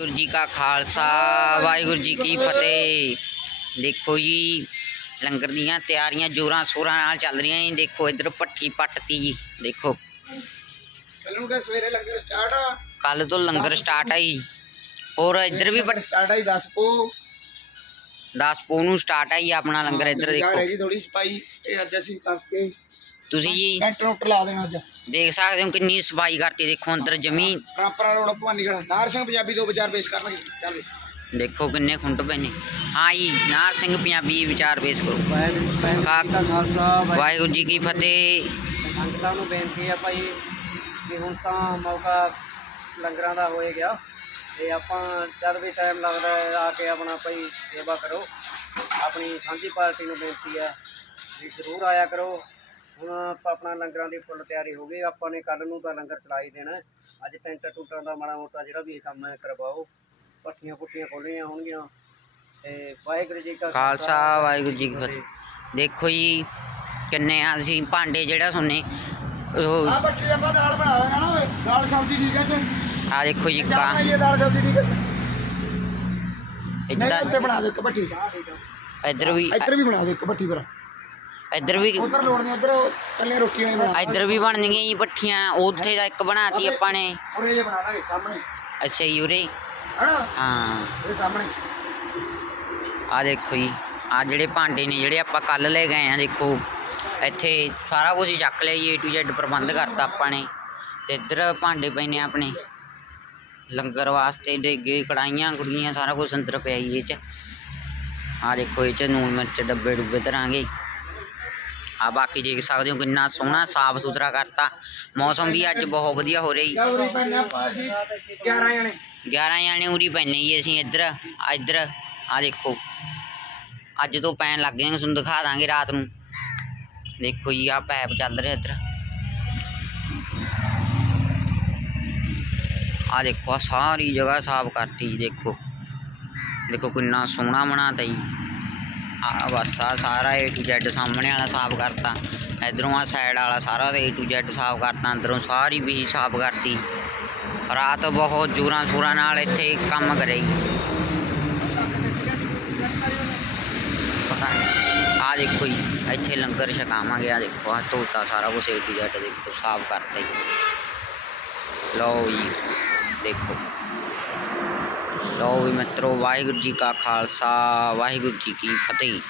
ਵਾਹਿਗੁਰੂ ਜੀ ਕਾ ਖਾਲਸਾ ਵਾਹਿਗੁਰੂ ਜੀ ਕੀ ਫਤਿਹ। ਦੇਖੋ ਜੀ ਲੰਗਰ ਦੀਆਂ ਤਿਆਰੀਆਂ ਜੋਰਾਂ ਸ਼ੋਰਾਂ ਨਾਲ ਚੱਲ ਰਹੀਆਂ ਜੀ। ਦੇਖੋ ਇਧਰ ਪੱਠੀ ਪੱਟਤੀ ਜੀ ਦੇਖੋ। ਕੱਲ ਨੂੰ ਸਵੇਰੇ ਲੰਗਰ ਸਟਾਰਟ ਆ। ਕੱਲ ਤੋਂ ਲੰਗਰ ਸਟਾਰਟ ਆ ਜੀ। ਹੋਰ ਇਧਰ ਵੀ ਸਟਾਰਟ ਆਈ 10 ਪੋ। 10 ਪੋ ਨੂੰ ਸਟਾਰਟ ਆ ਜੀ ਆਪਣਾ ਲੰਗਰ ਇਧਰ ਦੇਖੋ। ਰਹੀ ਥੋੜੀ ਸਫ਼ਾਈ ਇਹ ਅੱਜ ਅਸੀਂ ਕਰਕੇ ਤੁਸੀਂ ਜੀ ਟੈਂਟ ਟੁੱਟ ਲਾ ਦੇਣਾ ਅੱਜ। ਦੇਖ ਸਕਦੇ ਹੋ ਕਿੰਨੀ ਸਫ਼ਾਈ ਕਰਤੀ ਦੇਖੋ ਅੰਦਰ ਜਮੀ ਪਰਾਪਰਾ ਰੋਡ ਭਵਾਨੀ ਖੜਾ ਨਾਰ ਸਿੰਘ ਪੰਜਾਬੀ ਦੋ ਵਿਚਾਰ ਪੇਸ਼ ਕਰਨਗੇ। ਚੱਲ ਦੇਖੋ ਕਿੰਨੇ ਖੁੰਡ ਪਏ ਨੇ। ਹਾਂ ਜੀ ਨਾਰ ਸਿੰਘ ਪੰਜਾਬੀ ਵਿਚਾਰ ਪੇਸ਼ ਕਰੋ। ਵਾਹਿਗੁਰੂ ਕਾ- ਜੀ ਕਾ ਖਾਲਸਾ ਵਾਹਿਗੁਰੂ ਜੀ ਕੀ ਫਤਿਹ। ਸੰਗਤਾਂ ਨੂੰ ਬੇਨਤੀ ਹੈ ਭਾਈ ਕਿ ਹੁਣ ਤਾਂ ਮੌਕਾ ਲੰਗਰਾਂ ਦਾ ਹੋਏ ਗਿਆ। ਤੇ ਆਪਾਂ ਜਦ ਵੀ ਟਾਈਮ ਲੱਗਦਾ ਹੈ ਆ ਕੇ ਆਪਣਾ ਭਾਈ ਸੇਵਾ ਕਰੋ। ਆਪਣੀ ਸਾਂਝੀ ਪਾਰਟੀ ਨੂੰ ਬੇਨਤੀ ਹੈ ਵੀ ਜ਼ਰੂਰ ਆਇਆ ਕਰੋ। ਹੁਣ ਆਪਾਂ ਆਪਣਾ ਲੰਗਰਾਂ ਦੀ ਫੁੱਲ ਤਿਆਰੀ ਹੋ ਗਈ ਆਪਾਂ ਨੇ ਕੱਲ ਨੂੰ ਤਾਂ ਲੰਗਰ ਚਲਾ ਹੀ ਦੇਣਾ। ਅੱਜ ਟੈਂਟ ਟੂਟਾਂ ਦਾ ਮਾੜਾ ਮੋਟਾ ਜਿਹੜਾ ਵੀ ਕੰਮ ਹੈ ਕਰਵਾਓ। ਪੱਠੀਆਂ ਪੁੱਠੀਆਂ ਖੋਲ੍ਹਣੀਆਂ ਹੋਣਗੀਆਂ। ਤੇ ਵਾਹਿਗੁਰੂ ਜੀ ਕਾ ਖਾਲਸਾ। ਵਾਹਿਗੁਰੂ ਜੀ ਕੀ ਫਤਿਹ। ਦੇਖੋ ਜੀ ਕਿੰਨੇ ਆ ਅਸੀਂ ਭਾਂਡੇ ਜਿਹੜਾ ਉਹ ਆ ਬੱਚੇ ਆਪਾਂ ਦਾਲ ਬਣਾ ਲੈਣਾ ਨਾ ਓਏ ਦਾਲ ਸਬਜ਼ੀ ਠੀਕ ਹੈ ਤੇ ਆ ਦੇਖੋ ਜੀ ਕਾ ਦਾਲ ਸਬਜ਼ੀ ਠੀਕ ਹੈ। ਨਹੀਂ ਉੱਤੇ ਇੱਧਰ ਬਣਾ ਦਿਓ ਇੱਕ ਭੱਠੀ। ਇੱਧਰ ਵੀ ਇੱਧਰ ਵੀ ਬਣਾ ਦਿਓ ਇੱਕ ਭੱਠੀ ਪਰ। ਇੱਧਰ ਵੀ ਉਧਰ ਲੋੜ ਨਹੀਂ ਉਧਰ ਕੱਲੀਆਂ ਰੋਟੀਆਂ ਹੀ ਬਣਾ ਇੱਧਰ ਵੀ ਬਣਦੀਆਂ ਜੀ ਪੱਠੀਆਂ ਉੱਥੇ ਦਾ ਇੱਕ ਬਣਾਤੀ ਆਪਾਂ ਨੇ। ਉਰੇ ਜੇ ਬਣਾ ਦਾਂਗੇ ਸਾਹਮਣੇ। ਅੱਛਾ ਜੀ ਉਰੇ। ਹਣਾ ਹਾਂ। ਇਹ ਸਾਹਮਣੇ। ਆ ਦੇਖੋ ਜੀ ਆ ਜਿਹੜੇ ਭਾਂਡੇ ਨੇ ਜਿਹੜੇ ਆਪਾਂ ਕੱਲ ਲੈ ਗਏ ਆ ਦੇਖੋ। ਇੱਥੇ ਸਾਰਾ ਕੁਝ ਚੱਕ ਲਿਆ ਜੀ A to Z ਪ੍ਰਬੰਧ ਕਰਤਾ ਆਪਾਂ ਨੇ। ਤੇ ਇੱਧਰ ਭਾਂਡੇ ਪਏ ਨੇ ਆਪਣੇ। ਲੰਗਰ ਵਾਸਤੇ ਡੇਗੇ ਕੜਾਈਆਂ ਕੁੜੀਆਂ ਸਾਰਾ ਕੁਝ ਅੰਦਰ ਪਿਆ ਜੀ ਇਹ ਚ। ਆ ਦੇਖੋ ਇਹ ਚ ਨੂਨ ਮਿਰਚ ਡੱਬੇ ਡੁੱਬੇ ਧਰਾਂਗੇ। ਆ ਬਾਕੀ ਦੇਖ ਸਕਦੇ ਹੋ ਕਿੰਨਾ ਸੋਹਣਾ ਸਾਫ਼ ਸੁਥਰਾ ਕਰਤਾ ਮੌਸਮ ਵੀ ਅੱਜ ਬਹੁਤ ਵਧੀਆ ਹੋ ਰਿਹਾ ਜੀ ਕਿਆ ਉਰੇ ਪੈਨੇ ਆਪਾਂ ਅਸੀਂ 11 ਜਣੇ 11 ਜਾਣੇ ਉਰੀ ਪੈਨੇ ਜੀ ਅਸੀਂ ਇੱਧਰ ਆ ਇੱਧਰ ਆ ਦੇਖੋ ਅੱਜ ਤੋਂ ਪੈਣ ਲੱਗ ਗਏ ਤੁਹਾਨੂੰ ਦਿਖਾ ਦਾਂਗੇ ਰਾਤ ਨੂੰ ਦੇਖੋ ਜੀ ਆ ਪੈਪ ਚੱਲ ਰਿਹਾ ਇੱਧਰ ਆ ਦੇਖੋ ਆਹ ਸਾਰੀ ਜਗ੍ਹਾ ਸਾਫ਼ ਕਰਤੀ ਜੀ ਦੇਖੋ ਦੇਖੋ ਕਿੰਨਾ ਸੋਹਣਾ ਬਣਾਤਾ ਜੀ ਆ ਬਸ ਆ ਸਾਰਾ A to Z ਸਾਹਮਣੇ ਵਾਲਾ ਸਾਫ਼ ਕਰਤਾ। ਇਧਰੋਂ ਆ ਸਾਈਡ ਵਾਲਾ ਸਾਰਾ A to Z ਸਾਫ਼ ਕਰਤਾ, ਅੰਦਰੋਂ ਸਾਰੀ ਵੀ ਸਾਫ਼ ਕਰਤੀ। ਰਾਤ ਬਹੁਤ ਜੋਰਾਂ ਸੂਰਾਂ ਨਾਲ ਇੱਥੇ ਕੰਮ ਕਰੇ। ਪਤਾ ਨਹੀਂ ਆ ਦੇਖੋ ਜੀ, ਇੱਥੇ ਲੰਗਰ ਛਕਾਵਾਂਗੇ ਆ ਦੇਖੋ ਆ ਧੋਤਾ ਸਾਰਾ ਕੁਝ ਏ ਟੂ ਜ਼ੈਡ ਦੇਖੋ, ਸਾਫ਼ ਕਰਤਾ ਜੀ। ਲਓ ਜੀ, ਦੇਖੋ। ਲਓ ਵੀ ਮਿੱਤਰੋ ਵਾਹਿਗੁਰੂ ਜੀ ਕਾ ਖਾਲਸਾ ਵਾਹਿਗੁਰੂ ਜੀ ਕੀ ਫਤਿਹ।